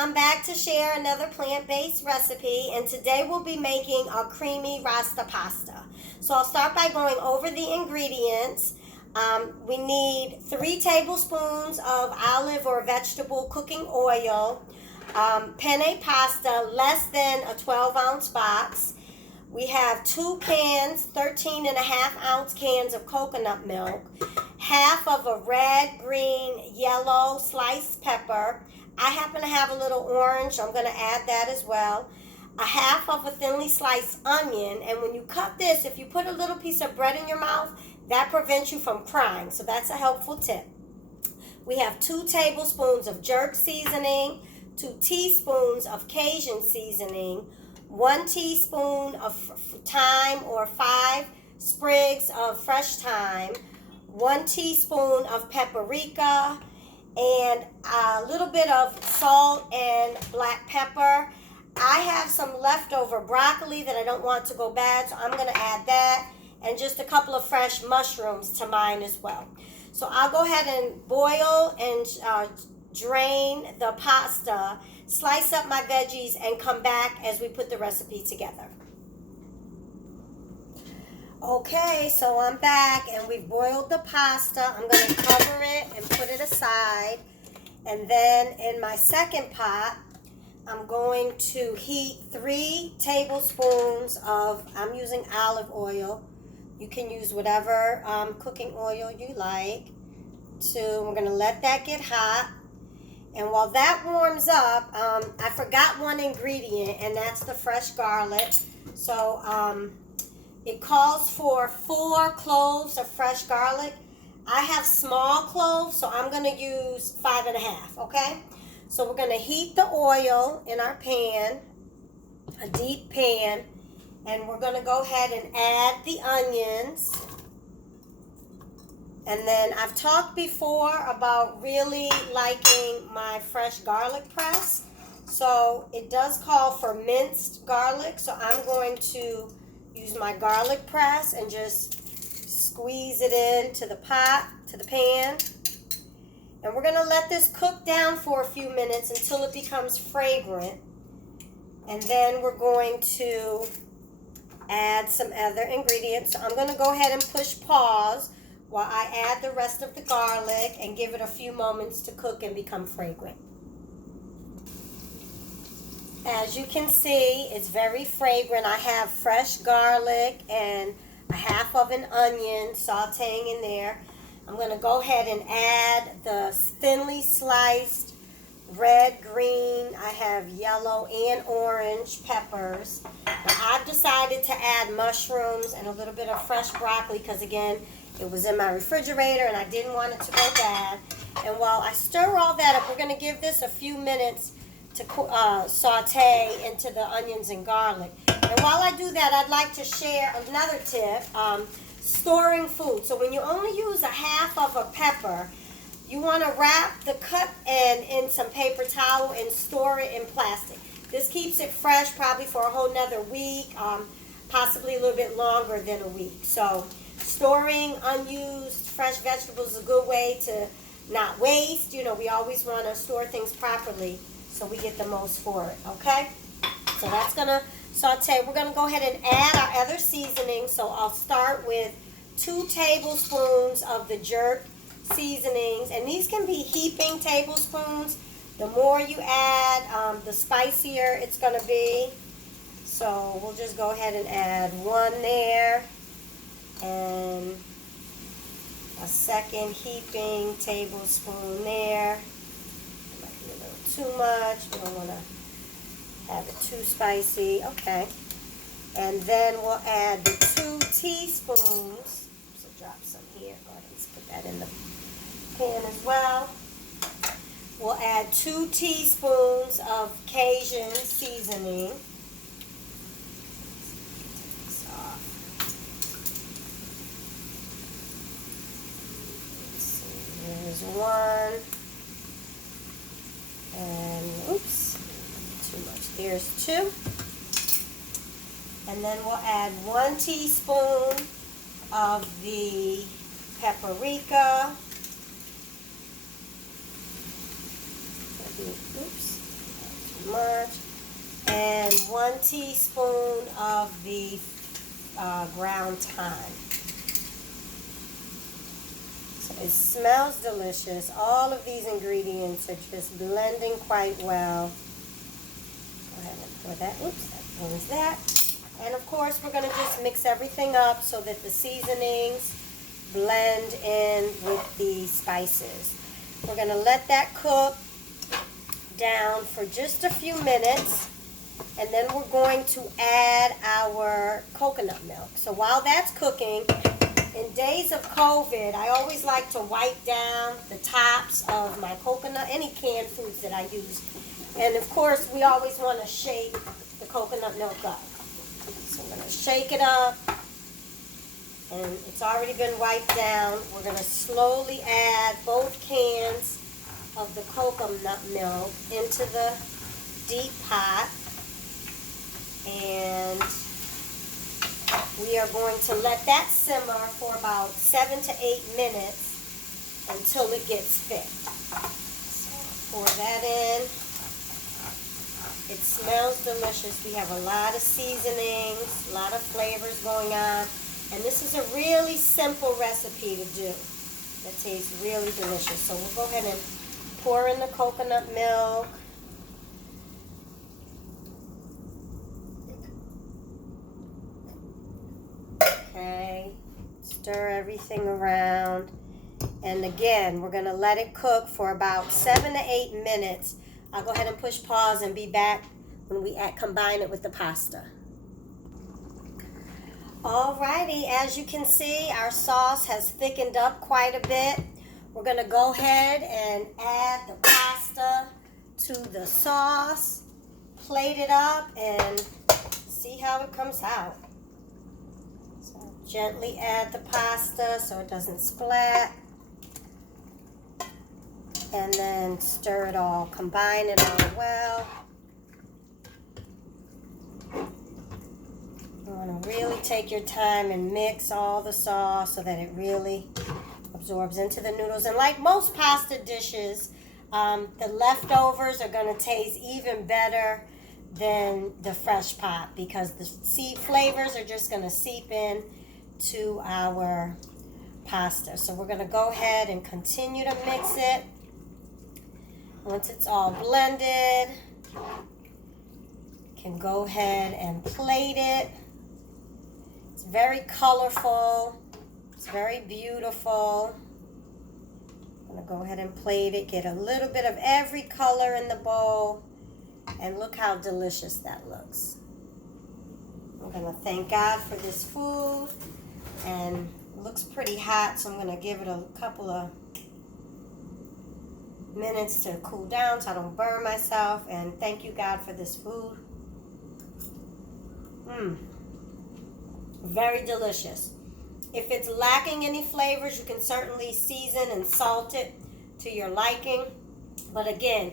I'm back to share another plant-based recipe, and today we'll be making a creamy Rasta pasta. So I'll start by going over the ingredients. We need 3 tablespoons of olive or vegetable cooking oil, penne pasta, less than a 12-ounce box. We have 2 cans, 13 and a half ounce cans of coconut milk, half of a red, green, yellow sliced pepper. I happen to have a little orange, so I'm going to add that as well. A half of a thinly sliced onion, and when you cut this, if you put a little piece of bread in your mouth, that prevents you from crying, so that's a helpful tip. We have 2 tablespoons of jerk seasoning, 2 teaspoons of Cajun seasoning, 1 teaspoon of thyme or 5 sprigs of fresh thyme, 1 teaspoon of paprika, and a little bit of salt and black pepper. I have some leftover broccoli that I don't want to go bad, so I'm going to add that, and just a couple of fresh mushrooms to mine as well. So I'll go ahead and boil and drain the pasta, slice up my veggies, and come back as we put the recipe together. Okay, so I'm back and we've boiled the pasta. I'm going to cover it and put it aside. And then in my second pot, I'm going to heat 3 tablespoons of, I'm using olive oil. You can use whatever cooking oil you like. We're going to let that get hot. And while that warms up, I forgot one ingredient, and that's the fresh garlic. So it calls for 4 cloves of fresh garlic. I have small cloves, so I'm going to use 5.5, okay? So we're going to heat the oil in our pan, a deep pan, and we're going to go ahead and add the onions. And then I've talked before about really liking my fresh garlic press. So it does call for minced garlic. So I'm going to use my garlic press and just squeeze it into the pot, to the pan. And we're going to let this cook down for a few minutes until it becomes fragrant. And then we're going to add some other ingredients. So I'm going to go ahead and push pause while I add the rest of the garlic and give it a few moments to cook and become fragrant. As you can see, it's very fragrant. I have fresh garlic and a half of an onion sauteing in there. I'm going to go ahead and add the thinly sliced red, green, I have yellow and orange peppers. Now, I've decided to add mushrooms and a little bit of fresh broccoli because, again, it was in my refrigerator and I didn't want it to go bad. And while I stir all that up, we're going to give this a few minutes to saute into the onions and garlic. And while I do that, I'd like to share another tip, storing food. So when you only use a half of a pepper, you want to wrap the cut end in some paper towel and store it in plastic. This keeps it fresh probably for a whole nother week, possibly a little bit longer than a week. So storing unused fresh vegetables is a good way to not waste. You know, we always want to store things properly so we get the most for it, okay? So that's going to saute. We're going to go ahead and add our other seasonings. So I'll start with 2 tablespoons of the jerk seasonings. And these can be heaping tablespoons. The more you add, the spicier it's going to be. So we'll just go ahead and add 1 there. And a second heaping tablespoon there. It might be a little too much. We don't want to have it too spicy. Okay. And then we'll add the 2 teaspoons. So drop some here. Go ahead and put that in the pan as well. We'll add 2 teaspoons of Cajun seasoning. There's 1, and oops, too much. There's 2, and then we'll add 1 teaspoon of the paprika. Oops, too much. And 1 teaspoon of the ground thyme. So it smells delicious. All of these ingredients are just blending quite well. Go ahead and pour that. Oops, that was that. And of course, we're going to just mix everything up so that the seasonings blend in with the spices. We're going to let that cook down for just a few minutes, and then we're going to add our coconut milk. So while that's cooking, in days of COVID, I always like to wipe down the tops of my coconut, any canned foods that I use. And of course, we always want to shake the coconut milk up. So I'm going to shake it up, and it's already been wiped down. We're going to slowly add both cans of the coconut milk into the deep pot, and we are going to let that simmer for about 7 to 8 minutes until it gets thick. So pour that in. It smells delicious. We have a lot of seasonings, a lot of flavors going on. And this is a really simple recipe to do that tastes really delicious. So we'll go ahead and pour in the coconut milk. Okay, stir everything around. And again, we're going to let it cook for about 7 to 8 minutes. I'll go ahead and push pause and be back when we combine it with the pasta. Alrighty, as you can see, our sauce has thickened up quite a bit. We're going to go ahead and add the pasta to the sauce, plate it up, and see how it comes out. So gently add the pasta so it doesn't splat. And then stir it all, combine it all well. You want to really take your time and mix all the sauce so that it really absorbs into the noodles. And like most pasta dishes, the leftovers are going to taste even better than the fresh pot because the flavors are just going to seep in to our pasta. So we're going to go ahead and continue to mix it. Once it's all blended, you can go ahead and plate it. It's very colorful. It's very beautiful. I'm going to go ahead and plate it, get a little bit of every color in the bowl, and look how delicious that looks. I'm going to thank God for this food, and it looks pretty hot, so I'm going to give it a couple of minutes to cool down so I don't burn myself, and thank you, God, for this food. Very delicious. If it's lacking any flavors, you can certainly season and salt it to your liking. But again,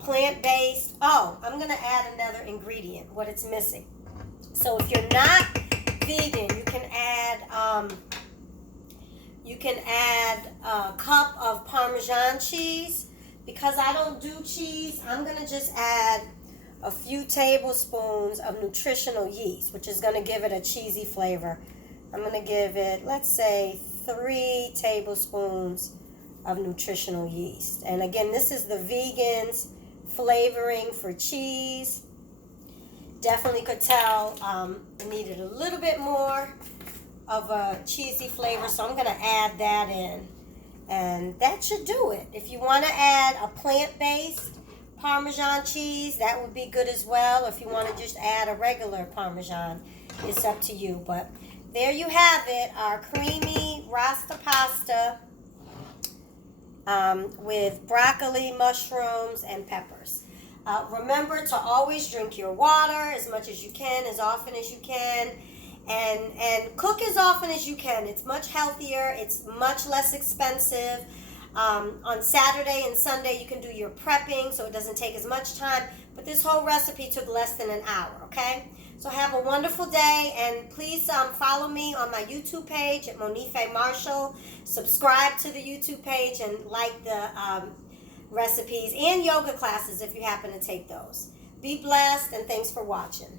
plant-based. Oh, I'm going to add another ingredient, what it's missing. So if you're not vegan, you can add a cup of Parmesan cheese. Because I don't do cheese, I'm going to just add a few tablespoons of nutritional yeast, which is going to give it a cheesy flavor. I'm going to give it, let's say, 3 tablespoons of nutritional yeast. And again, this is the vegan's flavoring for cheese. Definitely could tell it needed a little bit more of a cheesy flavor, so I'm going to add that in. And that should do it. If you want to add a plant-based Parmesan cheese, that would be good as well. If you want to just add a regular Parmesan, it's up to you. But there you have it, our creamy Rasta pasta with broccoli, mushrooms, and peppers. Remember to always drink your water as much as you can, as often as you can, and cook as often as you can. It's much healthier. It's much less expensive. On Saturday and Sunday, you can do your prepping, so it doesn't take as much time. But this whole recipe took less than an hour, okay? So have a wonderful day, and please follow me on my YouTube page at Monife Marshall. Subscribe to the YouTube page and like the recipes and yoga classes if you happen to take those. Be blessed, and thanks for watching.